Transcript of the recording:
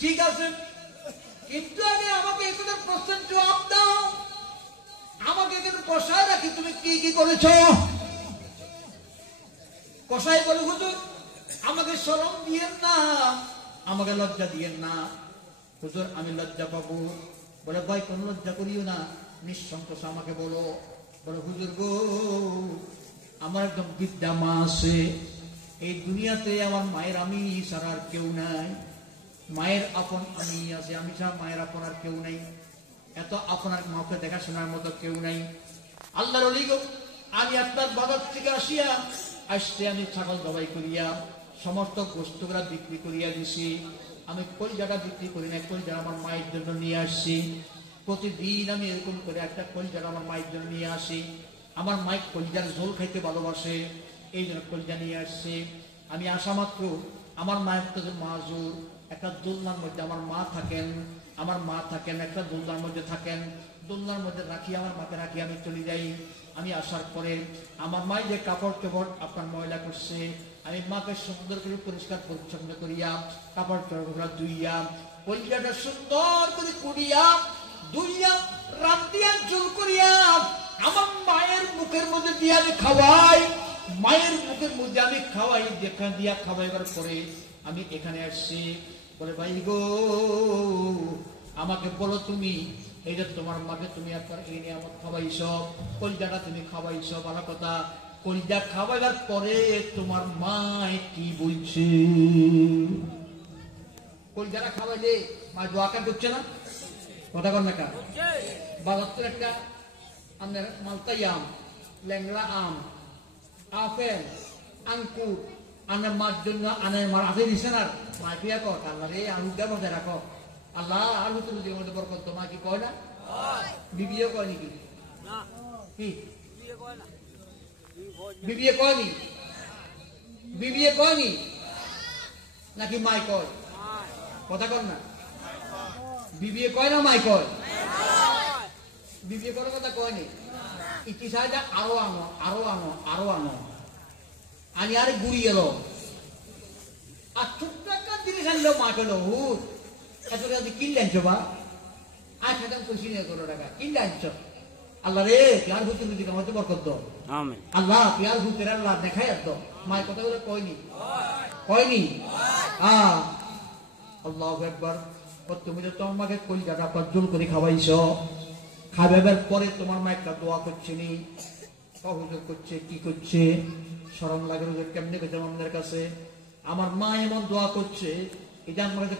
ঠিক আছে, কিন্তু আমি আমাকে এখানে প্রশ্নের জবাব দাও। আমাকে এখানে কষায় রাখি, তুমি কি কি করেছ? কষাই বলে, হুজুর আমাকে শরম দিয়েন না, আমাকে লজ্জা দিয়েন না। হুজুর আমি লজ্জা পাবো। বলে ভাই কোন লজ্জা করিও না, নিঃসংকোচে আমাকে বলো। বলে হুজুর গো, আমার একদম বিদ্যা মা আছে, এই দুনিয়াতে আমার মায়ের আমি ছাড়া আর কেউ নাই। মায়ের আপন আমি আছে, আমি ছাড়া মায়ের আপন আর কেউ নাই। এত আপনার মাকে দেখাশোনার মতো কেউ নাই। আল্লাহর ওলি গো, আমি আপনার বাজার থেকে আসতে আমি ছাগল জবাই করিয়া সমস্ত বস্তুগুলা বিক্রি করিয়া দিছি। আমি কলজাটা বিক্রি করি না, কলজা আমার মায়ের জন্য নিয়ে আসছি। প্রতিদিন আমি এরকম করে একটা কলজা আমার মায়ের জন্য নিয়ে আসি। আমার মায়ের কলজার ঝোল খাইতে ভালোবাসে, এই জন্য কলজা নিয়ে আসছে। আমি আসা মাত্র আমার মায়ের তো মাজুর একটা দোলনার মধ্যে আমার মা থাকেন, আমার মা থাকেন একটা দোলনার মধ্যে থাকেন। দোলনার মধ্যে রাখি আমার মাকে রাখি আমি চলে যাই। আমি আসার পরে আমার মাই যে কাপড় চোপড় আপনার ময়লা করছে, আমি মাকে সুন্দর করে পরিষ্কার পরিচ্ছন্ন করিয়া কাপড় চোপড় ধুইয়া কলজাটা সুন্দর করে কুড়িয়া ধুইয়া রান্তিয়া জল করিয়া আমার মায়ের মুখের মধ্যে দিয়ে আমি খাওয়াই। মায়ের মুখের মধ্যে আমি খাওয়াই, যেখানে দিয়া খাওয়াইবার পরে আমি এখানে আসছি। বলে ভাই গো, আমাকে বলো তুমি এই যে তোমার মাকে তুমি আপনার এই নিয়ে আমার খাওয়াইছ, কলজাটা তুমি খাওয়াইছ, ভালো কথা। কলজা খাওয়াইবার পরে তোমার মা কি বলছে? কলজাটা খাওয়াইলে মা দোয়াকা করছে না? কথা কর না কা? বাজার একটা আপনার মালতাই আম, ল্যাংড়া আম, আপেল, আঙ্কুর আনের মার জন্য আনের মার আছে দিচ্ছেন। আর মা কি কর আল্লাহ রে আলুটা মধ্যে রাখো, আল্লাহ আলু তুমি যে মধ্যে বরকত, মা কি কয় না? বিবিও কয় নাকি? কি বিবিএ কয়নি? বিবিএ কয়নি নাকি মাই কয়? কথা কর না। বিবিএ কয় না মাই কয়? বিবিএ করার কথা কয়নি। ইতি সাহায্য আরো আনো, আরো আনো, আরো আনো, আনি আরে গুড়ি এলো। আর ছোট্ট একটা জিনিস আনলো মা কেন হুট এত টাকা কিনলে আনছো বা? আর খেতাম খুশি নিয়ে কোনো টাকা কিনলে আনছো। আল্লাহ রে পেয়ার হুতে বুঝি আমাদের বরকত দাও। আল্লাহ পেয়ার হুতের আল্লাহ দেখাই আর দাও। মায়ের কথা বলে কয়নি? কয়নি? আল্লাহু আকবার। তুমি তো তোমার মাকে কলজাটা জোর করে খাওয়াইছ, খাওয়াবার পরে তোমার মা একটা দোয়া করছে নি, হুজুর করছে কি করছে, শরম লাগে হুজুর কেমনে করছে আমাদের কাছে। আমার মা এমন দোয়া করছে, এটা আমার কাছে